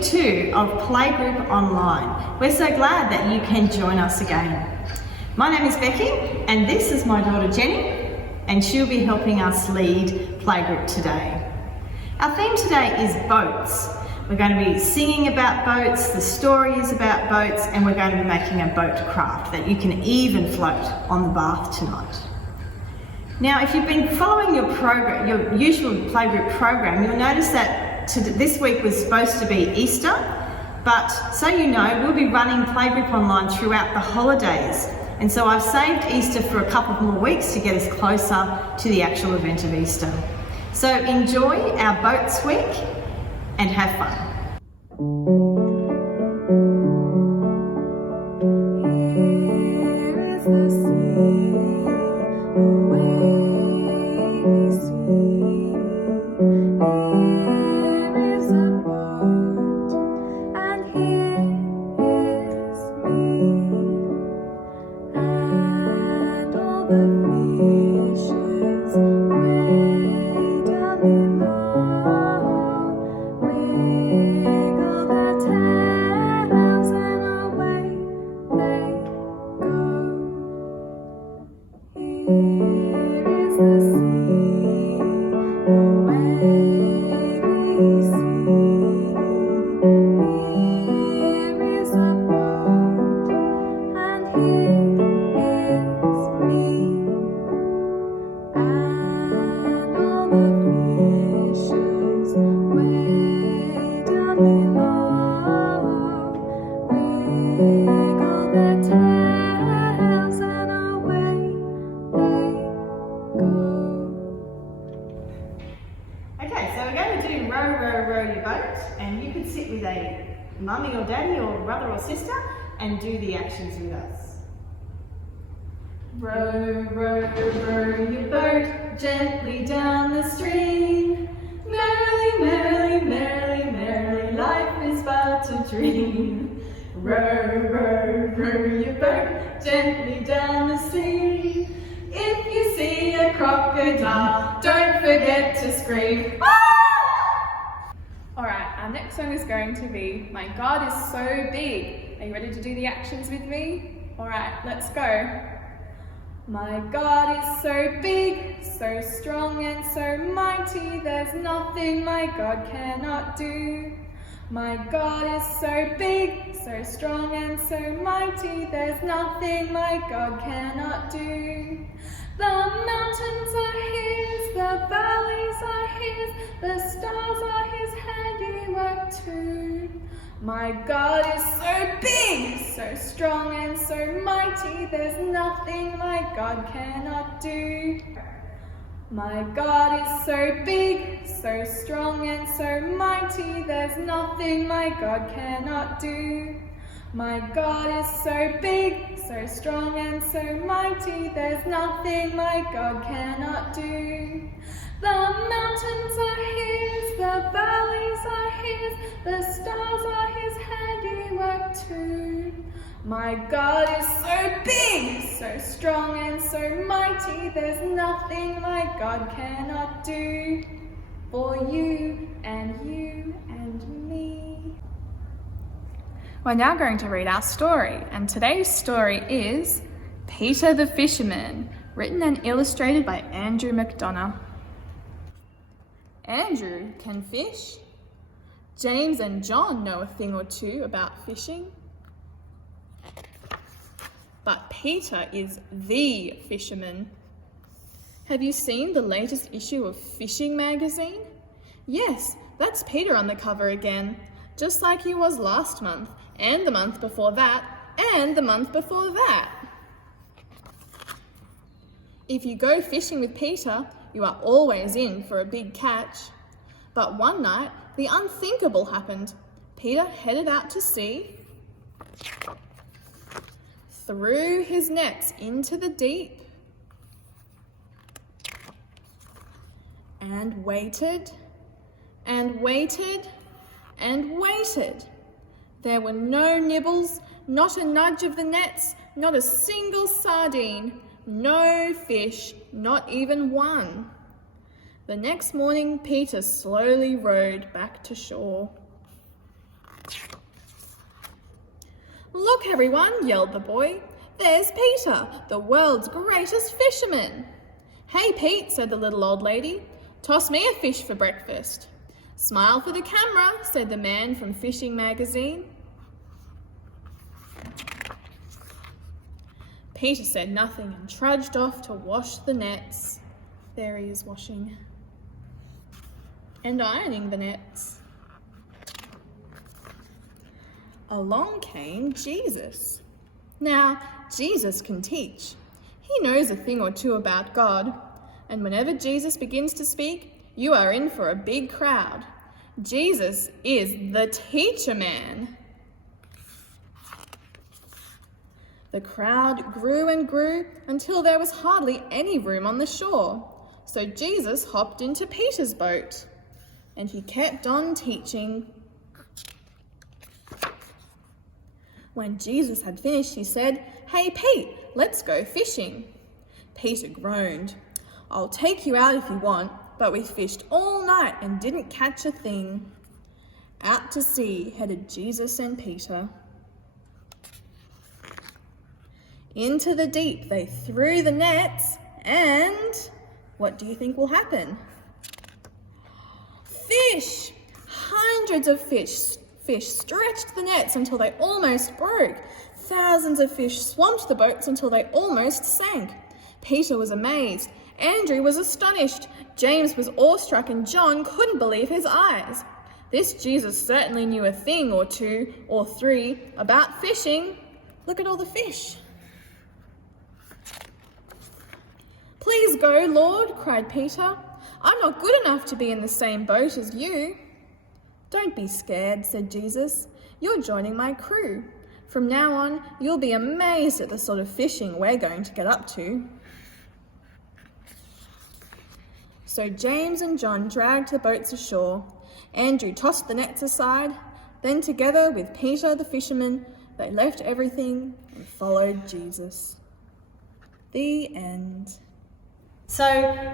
week 2 of Playgroup Online. We're so glad that you can join us again. My name is Becky and this is my daughter Jenny, and she'll be helping us lead Playgroup today. Our theme today is boats. We're going to be singing about boats, the story is about boats, and we're going to be making a boat craft that you can even float on the bath tonight. Now, if you've been following your usual Playgroup program, you'll notice that this week was supposed to be Easter, but so you know, we'll be running Playgroup Online throughout the holidays. And so I've saved Easter for a couple more weeks to get us closer to the actual event of Easter. So enjoy our Boats Week and have fun. Here is the sea, away we see. Here is a boat, and here is me, and all the fishes way down below wiggle their tails, and away they go. Here is the sea, away we see. Here is a boat, and here is me, and all the fishes way down below wiggle their tails, and away they go. Okay, so we're going to do row, row, row your boat, and you can sit with a mummy or daddy or brother or sister and do the actions with us. Row, row, row your boat gently down the stream. Merrily, merrily, merrily, merrily, life is but a dream. Row, row, row your boat gently down the stream. If you see a crocodile, don't forget to scream. Alright, our next song is going to be My God is So Big. Are you ready to do the actions with me? Alright, let's go. My God is so big, so strong and so mighty, there's nothing my God cannot do. My God is so big, so strong and so mighty, there's nothing my God cannot do. The mountains are his, the valleys are his, the stars are his handiwork too. My God is so big, so strong and so mighty, there's nothing my God cannot do. My God is so big, so strong and so mighty, there's nothing my God cannot do. My God is so big, so strong and so mighty, there's nothing my God cannot do. The mountains are his, the valleys are his, the stars are his handiwork too. My God is so big, so strong and so mighty, there's nothing my God cannot do. For you and me. We're now going to read our story, and today's story is Peter the Fisherman, written and illustrated by Andrew McDonough. Andrew can fish. James and John know a thing or two about fishing. But Peter is the fisherman. Have you seen the latest issue of Fishing magazine? Yes, that's Peter on the cover again, just like he was last month, and the month before that, and the month before that. If you go fishing with Peter, you are always in for a big catch. But one night, the unthinkable happened. Peter headed out to sea, threw his nets into the deep, and waited, and waited, and waited. There were no nibbles, not a nudge of the nets, not a single sardine, no fish, not even one. The next morning, Peter slowly rowed back to shore. "Look, everyone," yelled the boy. "There's Peter, the world's greatest fisherman." "Hey, Pete," said the little old lady. "Toss me a fish for breakfast." "Smile for the camera," said the man from Fishing Magazine. Peter said nothing and trudged off to wash the nets. There he is washing and ironing the nets. Along came Jesus. Now, Jesus can teach. He knows a thing or two about God, and whenever Jesus begins to speak, you are in for a big crowd. Jesus is the teacher man. The crowd grew and grew until there was hardly any room on the shore. So Jesus hopped into Peter's boat, and he kept on teaching. When Jesus had finished, he said, "Hey, Pete, let's go fishing." Peter groaned. "I'll take you out if you want, but we fished all night and didn't catch a thing." Out to sea headed Jesus and Peter. Into the deep they threw the nets, and what do you think will happen? Fish! Hundreds of fish stretched the nets until they almost broke. Thousands of fish swamped the boats until they almost sank. Peter was amazed. Andrew was astonished. James was awestruck, and John couldn't believe his eyes. This Jesus certainly knew a thing or two or three about fishing. Look at all the fish. "Please go, Lord," cried Peter. "I'm not good enough to be in the same boat as you." "Don't be scared," said Jesus. "You're joining my crew. From now on, you'll be amazed at the sort of fishing we're going to get up to." So James and John dragged the boats ashore. Andrew tossed the nets aside. Then together with Peter the fisherman, they left everything and followed Jesus. The end. So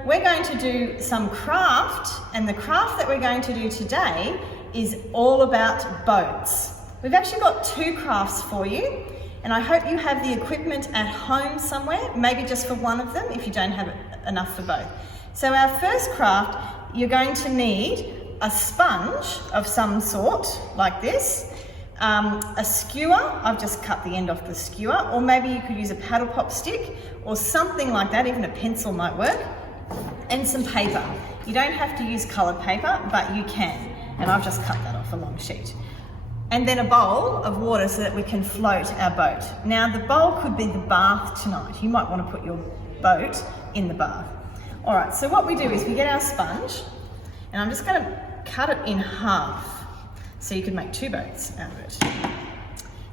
we're going to do some craft, and the craft that we're going to do today is all about boats. We've actually got two crafts for you, and I hope you have the equipment at home somewhere, maybe just for one of them if you don't have enough for both. So our first craft, you're going to need a sponge of some sort, like this, a skewer. I've just cut the end off the skewer, or maybe you could use a paddle pop stick or something like that, even a pencil might work, and some paper. You don't have to use coloured paper, but you can, and I've just cut that off a long sheet. And then a bowl of water so that we can float our boat. Now the bowl could be the bath tonight. You might want to put your boat in the bath. All right, so what we do is we get our sponge, and I'm just going to cut it in half so you can make two boats out of it.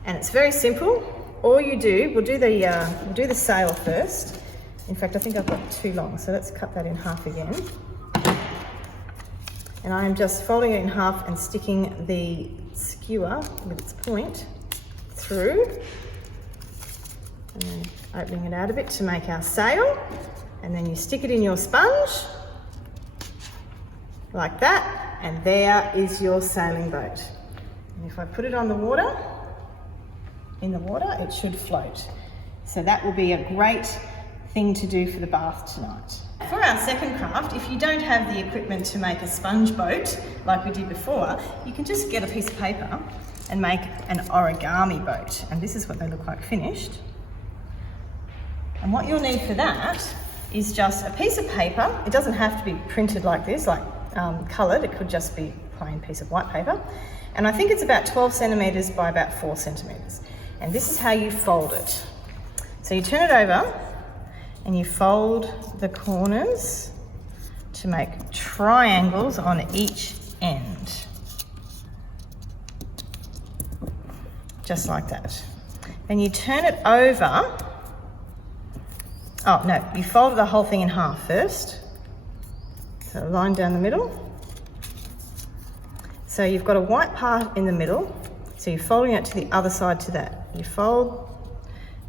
And it's very simple. All you do, we'll do the sail first. In fact, I think I've got too long, so let's cut that in half again. And I am just folding it in half and sticking the skewer with its point through, and then opening it out a bit to make our sail. And then you stick it in your sponge like that, and there is your sailing boat. And if I put it on the water, in the water, it should float. So that will be a great thing to do for the bath tonight. For our second craft, if you don't have the equipment to make a sponge boat like we did before, you can just get a piece of paper and make an origami boat. And this is what they look like finished. And what you'll need for that is just a piece of paper. It doesn't have to be printed like this, like coloured. It could just be a plain piece of white paper. And I think it's about 12 centimetres by about 4 centimetres. And this is how you fold it. So you turn it over and you fold the corners to make triangles on each end. Just like that. Then you turn it over. Oh no, you fold the whole thing in half first. So a line down the middle. So you've got a white part in the middle. So you're folding it to the other side to that. You fold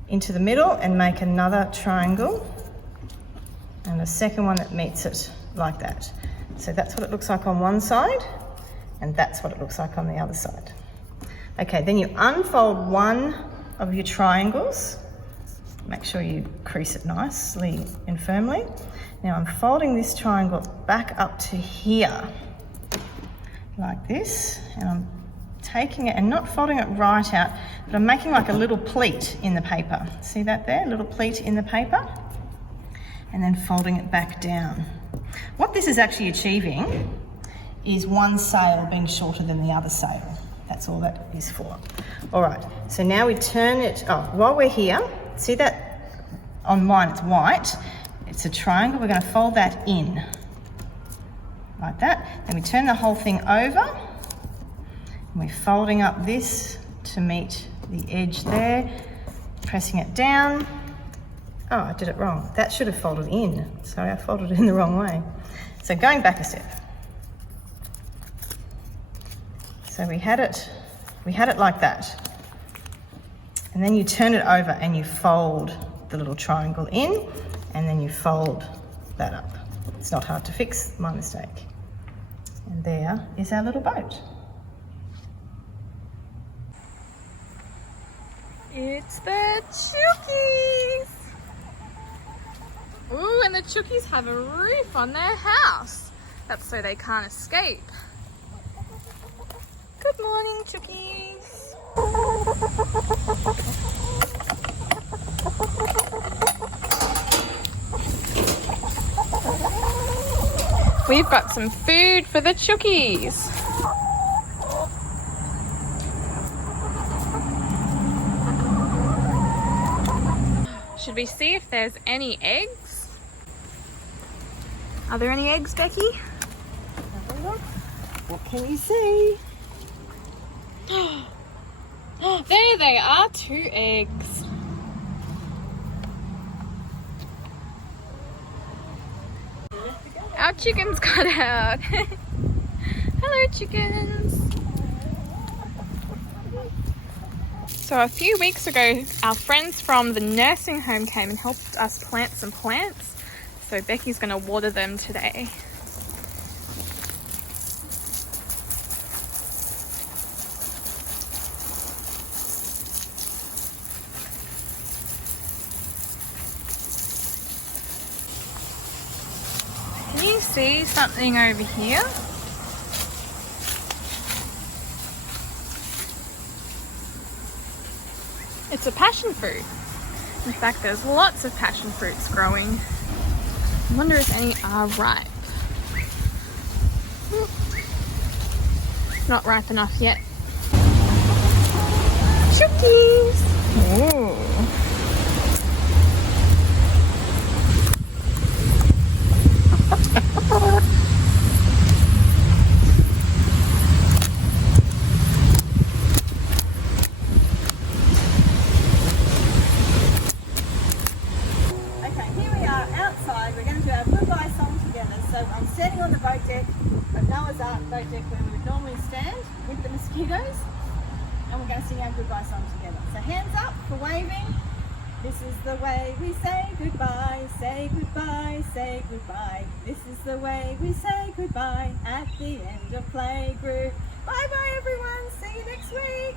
into the middle and make another triangle. And a second one that meets it like that. So that's what it looks like on one side, and that's what it looks like on the other side. Okay, then you unfold one of your triangles. Make sure you crease it nicely and firmly. Now I'm folding this triangle back up to here, like this, and I'm taking it and not folding it right out, but I'm making like a little pleat in the paper. See that there? A little pleat in the paper. And then folding it back down. What this is actually achieving is one sail being shorter than the other sail. That's all that is for. All right, so now we turn it, while we're here, see that on mine it's white, it's a triangle, we're gonna fold that in, like that. Then we turn the whole thing over, and we're folding up this to meet the edge there, pressing it down. Oh, I did it wrong. That should have folded in. Sorry, I folded it in the wrong way. So going back a step. So we had it like that. And then you turn it over and you fold the little triangle in, and then you fold that up. It's not hard to fix, my mistake. And there is our little boat. It's the Chookies! Ooh, and the Chookies have a roof on their house. That's so they can't escape. Good morning, Chookies. We've got some food for the Chookies. Should we see if there's any eggs? Are there any eggs, Becky? Have a look. What can you see? There they are, 2 eggs. Our chickens got out. Hello, chickens. So a few weeks ago, our friends from the nursing home came and helped us plant some plants. So Becky's going to water them today. Can you see something over here? It's a passion fruit. In fact, there's lots of passion fruits growing. I wonder if any are ripe. Not ripe enough yet. Chookies! Ooh. I'm standing on the boat deck of Noah's Ark boat deck where we would normally stand with the mosquitoes, and we're going to sing our goodbye song together. So hands up for waving. This is the way we say goodbye, say goodbye, say goodbye. This is the way we say goodbye at the end of playgroup. Bye bye everyone, see you next week.